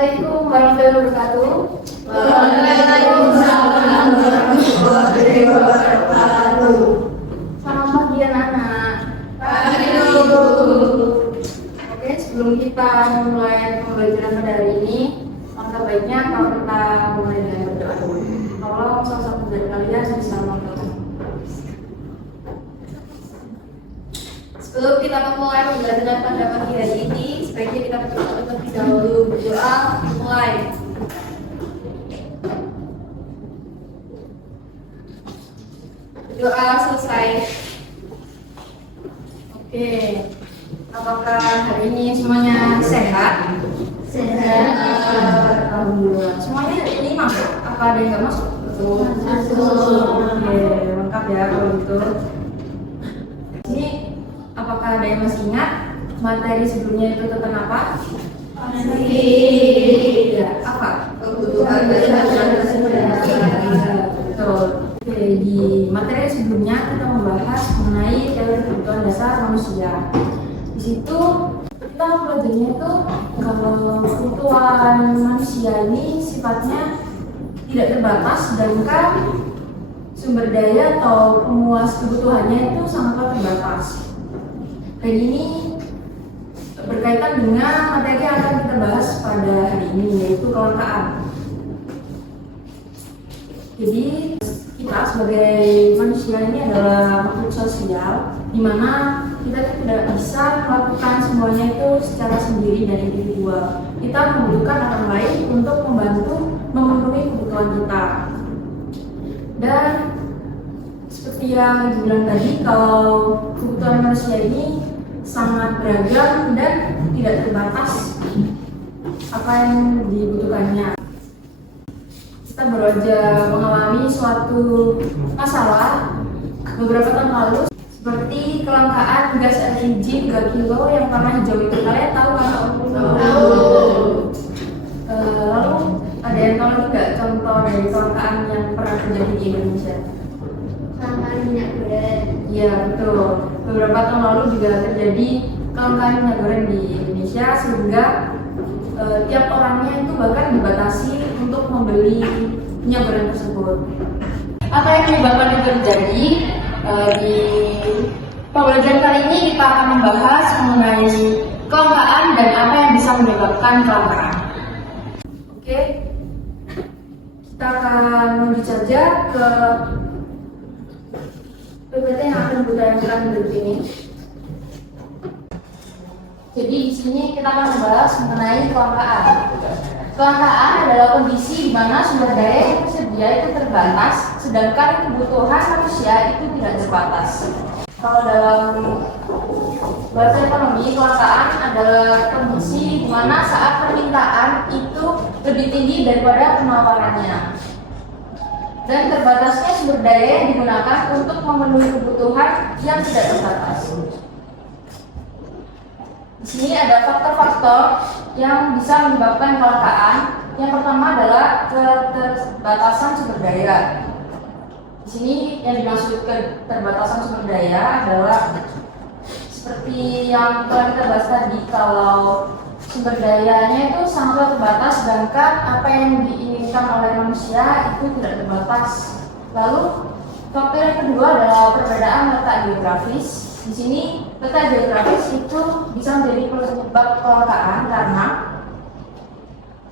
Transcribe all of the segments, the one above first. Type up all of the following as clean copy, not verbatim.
Assalamualaikum warahmatullahi wabarakatuh. Waalaikumsalam warahmatullahi wabarakatuh. Selamat pagi anak-anak. Pagi. Oke, sebelum kita memulai pembelajaran pada hari ini, langkah baiknya kalau kita mulai dengan berdoa dulu. Tolong salah satu dari kalian bisa mendoakan. Sebelum kita memulai pembelajaran pada pagi hari ini, sebaiknya kita berdoa terlebih dahulu. Berdoa mulai. Doa selesai. Oke, apakah hari ini semuanya sehat? Sehat. Alhamdulillah. Semuanya hari ini masuk? Apa ada yang nggak masuk? Masuk. Oke, lengkap ya kalau gitu. Ini apakah ada yang masih ingat materi sebelumnya itu tentang apa? Masih. Ya, apa? Kebutuhan dasar Betul. Oke, di materi sebelumnya kita membahas mengenai teori kebutuhan dasar manusia. Di situ kita belajarnya itu kalau kebutuhan manusia ini sifatnya tidak terbatas, sedangkan sumber daya atau pemuas kebutuhannya itu sangat terbatas. Dan ini berkaitan dengan materi yang akan kita bahas pada hari ini, yaitu kelangkaan. Jadi kita sebagai manusia ini adalah makhluk sosial, di mana kita tidak bisa melakukan semuanya itu secara sendiri dan individual. Kita membutuhkan orang lain untuk membantu memenuhi kebutuhan kita. Dan seperti yang dibilang tadi, kalau kebutuhan manusia ini sangat beragam dan tidak terbatas apa yang dibutuhkannya. Kita baru aja mengalami suatu masalah beberapa tahun lalu, seperti kelangkaan gas LPG 3 kilo yang warna hijau itu. Kalian tahu kan? Tahu. Lalu ada yang tahu nggak contoh dari kelangkaan yang pernah terjadi di Indonesia? Kelangkaan minyak goreng. Iya betul. Beberapa tahun lalu juga terjadi kelangkaan minyak goreng di Indonesia, sehingga tiap orangnya itu bahkan dibatasi untuk membeli minyak goreng tersebut. Apa yang menyebabkan itu terjadi? Di pembelajaran kali ini kita akan membahas mengenai kelangkaan dan apa yang bisa menyebabkan kelangkaan. Oke, kita akan lanjut saja ke PPT yang akan ditayangkan berikut ini. Jadi di sini kita akan membahas mengenai kelangkaan. Kelangkaan adalah kondisi di mana sumber daya yang tersedia itu terbatas, sedangkan kebutuhan manusia itu tidak terbatas. Kalau dalam bahasa ekonomi, kelangkaan adalah kondisi di mana saat permintaan itu lebih tinggi daripada penawarannya. Dan terbatasnya sumber daya yang digunakan untuk memenuhi kebutuhan yang tidak terbatas. Di sini ada faktor-faktor yang bisa menyebabkan kelangkaan. Yang pertama adalah keterbatasan sumber daya. Di sini yang dimaksud keterbatasan sumber daya adalah seperti yang telah kita bahas tadi, kalau sumber dayanya itu sangat terbatas, sedangkan apa yang diinginkan oleh manusia itu tidak terbatas. Lalu faktor yang kedua adalah perbedaan letak geografis. Di sini letak geografis itu bisa menjadi penyebab kelangkaan karena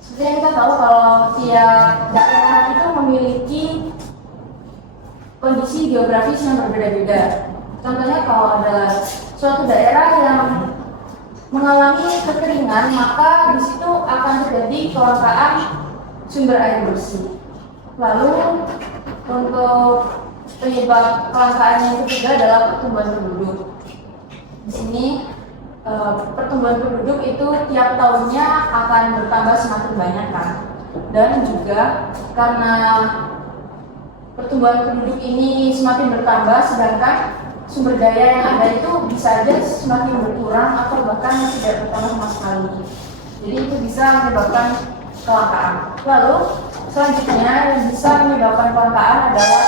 seperti yang kita tahu kalau tiap daerah itu memiliki kondisi geografis yang berbeda-beda. Contohnya kalau ada suatu daerah yang mengalami kekeringan, maka di situ akan terjadi kelangkaan sumber air bersih. Lalu untuk penyebab kelangkaan yang ketiga adalah pertumbuhan penduduk. Di sini pertumbuhan penduduk itu tiap tahunnya akan bertambah semakin banyak kan. Dan juga karena pertumbuhan penduduk ini semakin bertambah, sedangkan sumber daya yang ada itu bisa aja semakin berkurang atau bahkan tidak bertambah sama sekali. Jadi itu bisa menyebabkan kelangkaan. Lalu selanjutnya yang bisa menyebabkan kelangkaan adalah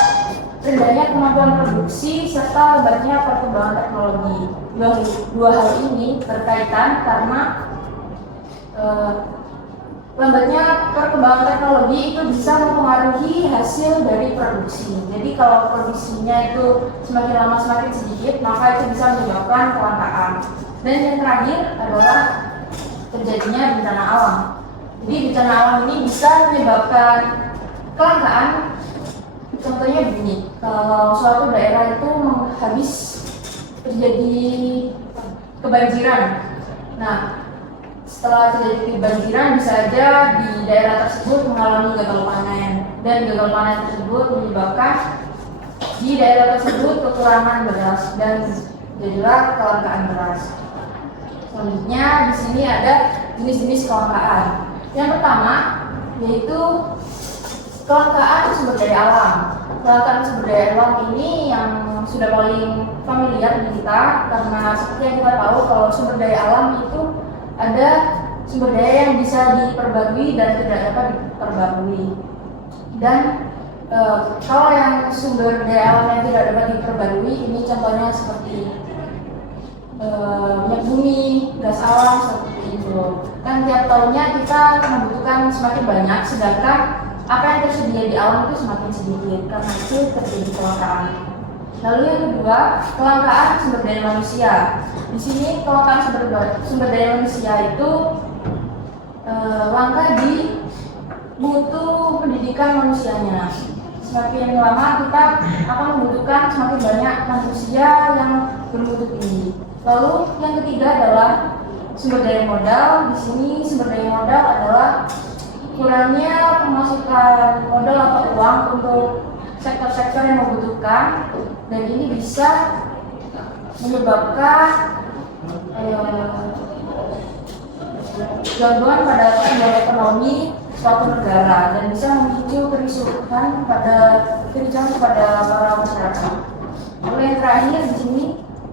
rendahnya kemampuan produksi serta lambatnya perkembangan teknologi. Dua hal ini berkaitan karena lambatnya perkembangan teknologi itu bisa mempengaruhi hasil dari produksi. Jadi kalau produksinya itu semakin lama semakin sedikit, maka itu bisa menyebabkan kelangkaan. Dan yang terakhir adalah terjadinya bencana alam. Jadi bencana alam ini bisa menyebabkan kelangkaan. Contohnya begini, kalau suatu daerah itu habis terjadi kebanjiran. Nah, setelah terjadi kebanjiran bisa saja di daerah tersebut mengalami gagal panen, dan gagal panen tersebut menyebabkan di daerah tersebut kekurangan beras dan jadilah kelangkaan beras. Selanjutnya di sini ada jenis-jenis kelangkaan. Yang pertama yaitu kelangkaan sumber daya alam. Kelangkaan sumber daya alam ini yang sudah paling familiar di kita, karena seperti yang kita tahu kalau sumber daya alam itu ada sumber daya yang bisa diperbarui dan tidak dapat diperbarui. Dan kalau yang sumber daya alam yang tidak dapat diperbarui ini contohnya seperti minyak bumi, gas alam, seperti itu. Dan tiap tahunnya kita membutuhkan semakin banyak, sedangkan apa yang tersedia di alam itu semakin sedikit, karena itu terjadi kelangkaan. Lalu yang kedua, kelangkaan sumber daya manusia. Di sini kelangkaan sumber daya manusia itu langka di mutu pendidikan manusianya. Semakin lama kita akan membutuhkan semakin banyak manusia yang bermutu tinggi. Lalu yang ketiga adalah sumber daya modal. Di sini sumber daya modal adalah kurangnya pemasukan modal atau uang untuk sektor-sektor yang membutuhkan, dan ini bisa menyebabkan gangguan pada pertumbuhan ekonomi suatu negara dan bisa memicu kericuhan pada para masyarakat. Lalu yang terakhir di sini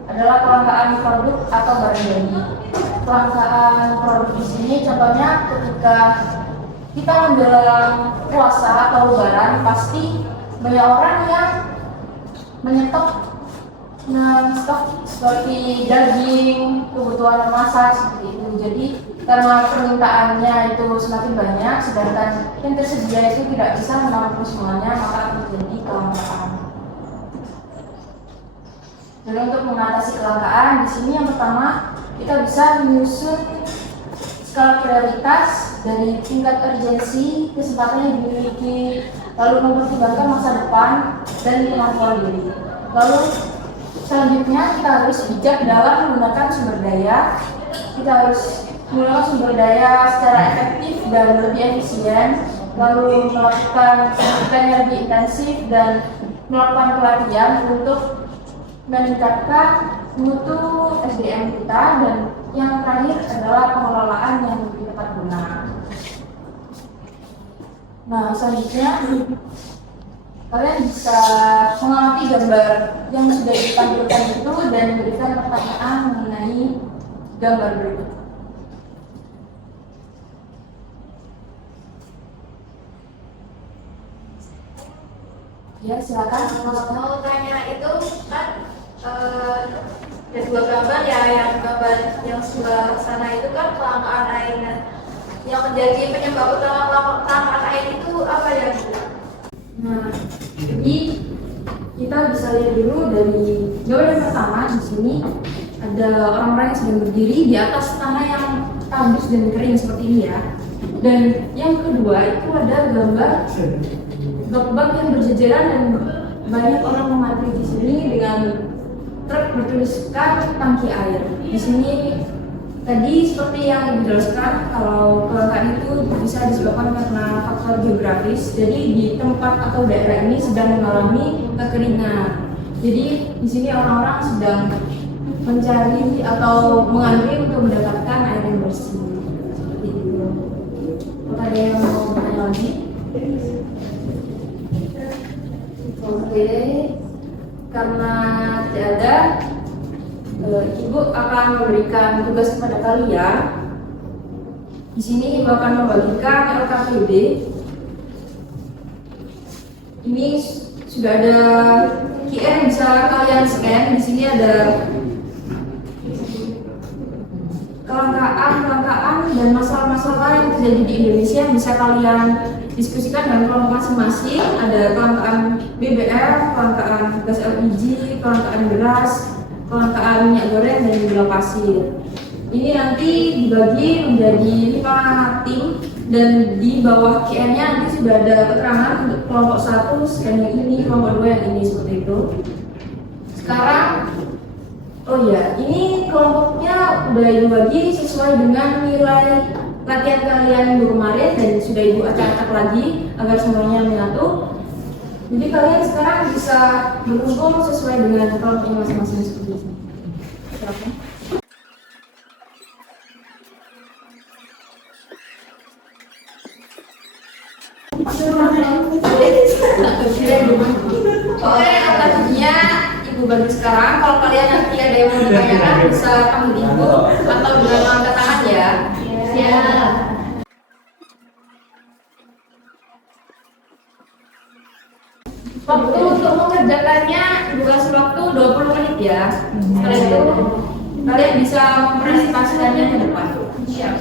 adalah kelangkaan produk atau barang jadi. Kelangkaan produk di sini contohnya ketika kita menjelang puasa atau lebaran, pasti banyak orang yang menyetok stok seperti daging, kebutuhan masak seperti itu. Jadi karena permintaannya itu semakin banyak, sedangkan yang tersedia itu tidak bisa menampung semuanya, maka terjadi kelangkaan. Jadi untuk mengatasi kelangkaan di sini yang pertama kita bisa menyusun skala prioritas dari tingkat urgensi, kesempatan yang dimiliki, lalu mempertimbangkan masa depan dan kemampuan diri. Lalu selanjutnya kita harus bijak dalam menggunakan sumber daya. Kita harus menggunakan sumber daya secara efektif dan lebih efisien, lalu melakukan pendidikan yang lebih intensif dan melakukan pelatihan untuk meningkatkan mutu SDM kita, dan yang terakhir adalah pengelolaan yang lebih tepat guna. Nah, selanjutnya kalian bisa mengamati gambar yang sudah ditampilkan itu dan memberikan pertanyaan mengenai gambar berikut. Ya, silakan. Mau tanya itu kan ada dua gambar ya, yang gambar yang sebelah sana itu kan kelangkaan air. Yang menjadi penyebab utama kelangkaan air itu apa ya? Nah, jadi kita bisa lihat dulu dari gambar yang pertama. Di sini ada orang-orang yang sedang berdiri di atas tanah yang tandus dan kering seperti ini ya. Dan yang kedua itu ada gambar bak-bak yang berjejeran dan banyak orang mengantri di sini dengan truk bertuliskan tangki air. Di sini tadi seperti yang dijelaskan, kalau kelangkaan itu bisa disebabkan karena faktor geografis. Jadi di tempat atau daerah ini sedang mengalami kekeringan. Jadi di sini orang-orang sedang mencari atau mengantri untuk mendapatkan air yang bersih. Seperti itu. Apakah ada yang mau bertanya lagi? Oke, karena tidak ada, Ibu akan memberikan tugas kepada kalian. Di sini Ibu akan membagikan LKPD. Ini sudah ada QR yang bisa kalian scan. Di sini ada kelangkaan dan masalah-masalah yang terjadi di Indonesia bisa kalian diskusikan dengan kelompok masing-masing. Ada kelangkaan BBM, kelangkaan gas LPG, kelangkaan beras, kelangkaan minyak goreng dan gula pasir. Ini nanti dibagi menjadi 5 tim dan di bawah QR-nya nanti sudah ada keterangan untuk kelompok 1 scan yang ini, kelompok 2 yang ini, seperti itu. Sekarang, oh ya, ini kelompoknya udah dibagi sesuai dengan nilai latihan kalian minggu kemarin dan sudah ibu acak-acak lagi agar semuanya menyatu. Jadi kalian sekarang bisa berkumpul sesuai dengan kelompoknya masing-masing seperti ini. Silakan. Oke, tadinya ibu bantu sekarang. Kalau kalian nanti ada yang mau ditanyakan bisa panggil ibu atau dengan angkat tangan ya. Ya. Waktu untuk mengerjakannya ibu kasih waktu 20 menit ya. Setelah itu kalian bisa mempresentasikannya ke depan. Siap.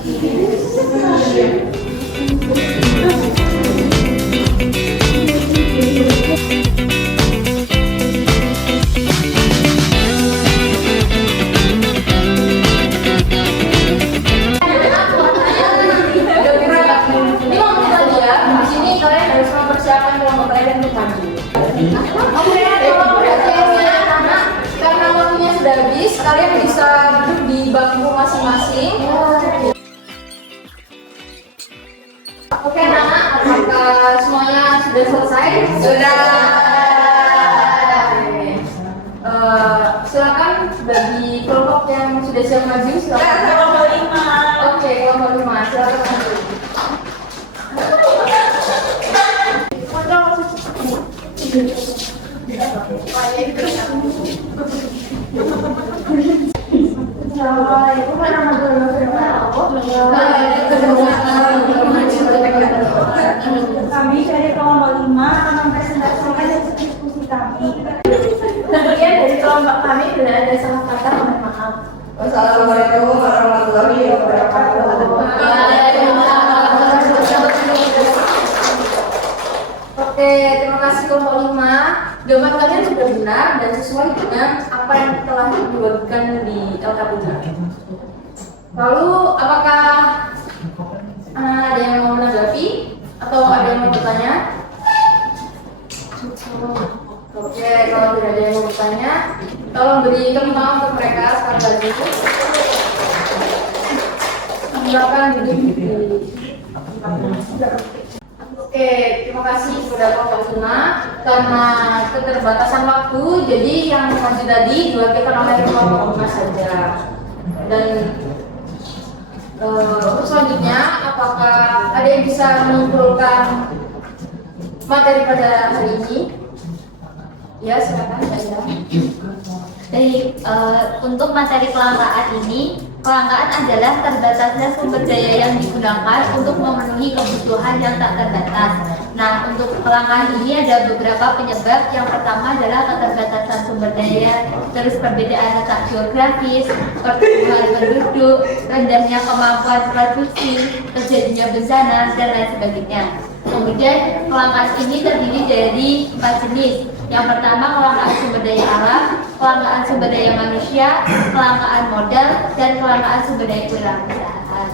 Kalian bisa duduk di bangku masing-masing. Oke, Nana, apakah semuanya sudah selesai? Sudah. Silakan bagi kelompok yang sudah siap maju. Silakan. Kelompok 5. Oke, kelompok 5. Silakan maju. Assalamualaikum warahmatullahi wabarakatuh. Kami dari kelompok 5 akan mempresentasikan hasil diskusi kami. Kemudian dari kelompok kami bila ada salah kata mohon maaf. Wassalamualaikum warahmatullahi wabarakatuh. Oke, terima kasih kelompok 5. Jawaban kalian sudah benar dan sesuai dengan apa yang telah dibagikan di LKPJ. Lalu, apakah ada yang mau menanggapi atau ada yang mau bertanya? Oke, kalau tidak ada yang mau bertanya, tolong beri tepuk tangan untuk mereka sekali lagi. Silakan duduk di Oke, terima kasih kepada kelompok 5. Karena keterbatasan waktu, jadi yang maju tadi diwakilkan oleh kelompok 5 saja. Dan untuk selanjutnya, apakah ada yang bisa menyimpulkan materi pada hari ini? Ya, silakan. Jadi untuk materi kelangkaan ini, kelangkaan adalah terbatasnya sumber daya yang digunakan untuk memenuhi kebutuhan yang tak terbatas. Nah, untuk kelangkaan ini ada beberapa penyebab. Yang pertama adalah keterbatasan sumber daya, terus perbedaan letak geografis, pertumbuhan penduduk, rendahnya kemampuan produksi, terjadinya bencana, dan lain sebagainya. Kemudian kelangkaan ini terdiri dari 4 jenis. Yang pertama kelangkaan sumber daya alam, kelangkaan sumber daya manusia, kelangkaan modal, dan kelangkaan sumber daya kewirausahaan.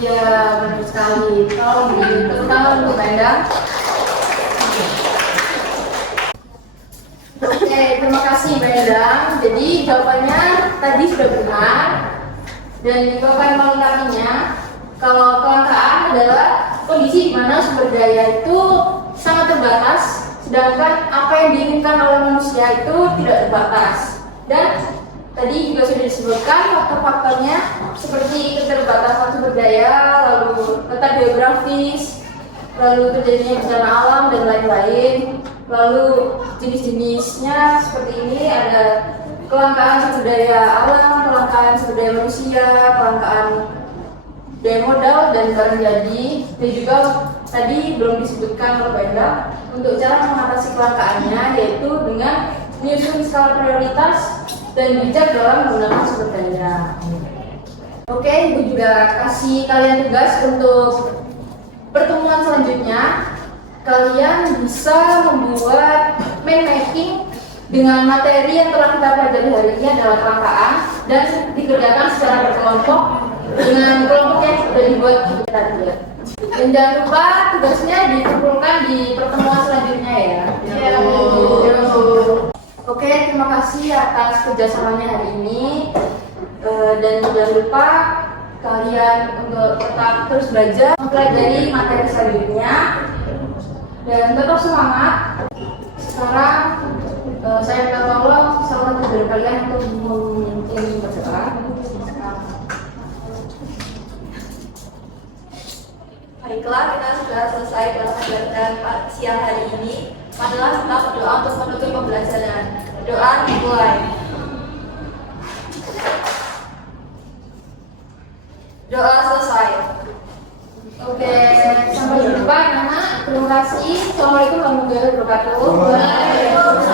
Iya, benar sekali. Tolong terutama untuk Anda. Oke, terima kasih Mbak Endang. Jadi jawabannya tadi sudah benar. Dan jawaban melengkapinya, kalau kelangkaan adalah kondisi di mana sumber daya itu sangat terbatas, sedangkan apa yang diinginkan oleh manusia itu tidak terbatas. Dan tadi juga sudah disebutkan faktor-faktornya seperti keterbatasan sumber daya, lalu letak geografis, lalu terjadinya bencana alam dan lain-lain. Lalu jenis-jenisnya seperti ini, ada kelangkaan sumber daya alam, kelangkaan sumber daya manusia, kelangkaan daya modal dan barang jadi. Dan juga tadi belum disebutkan oleh Mbak Endang untuk cara mengatasi kelangkaannya, yaitu dengan menyusun skala prioritas dan bijak dalam menggunakan sumber daya. Oke, Ibu juga kasih kalian tugas untuk pertemuan selanjutnya. Kalian bisa membuat mind mapping dengan materi yang telah kita pelajari hari ini adalah kelangkaan dan dikerjakan secara berkelompok dengan kelompok yang sudah dibuat tadi ya. Dan jangan lupa tugasnya dikumpulkan di pertemuan selanjutnya ya. Oke, terima kasih atas kerjasamanya hari ini. Dan jangan lupa kalian untuk tetap terus belajar mempelajari materi selanjutnya dan tetap semangat. Sekarang saya minta tolong salah satu dari kalian untuk memimpin berdoa. Baiklah, kita sudah selesai dalam pelajaran siang hari ini. Marilah kita berdoa untuk menutup pembelajaran. Doa dimulai. Doa selesai. Oke, sampai jumpa anak-anak. Terima kasih. Assalamualaikum warahmatullahi wabarakatuh.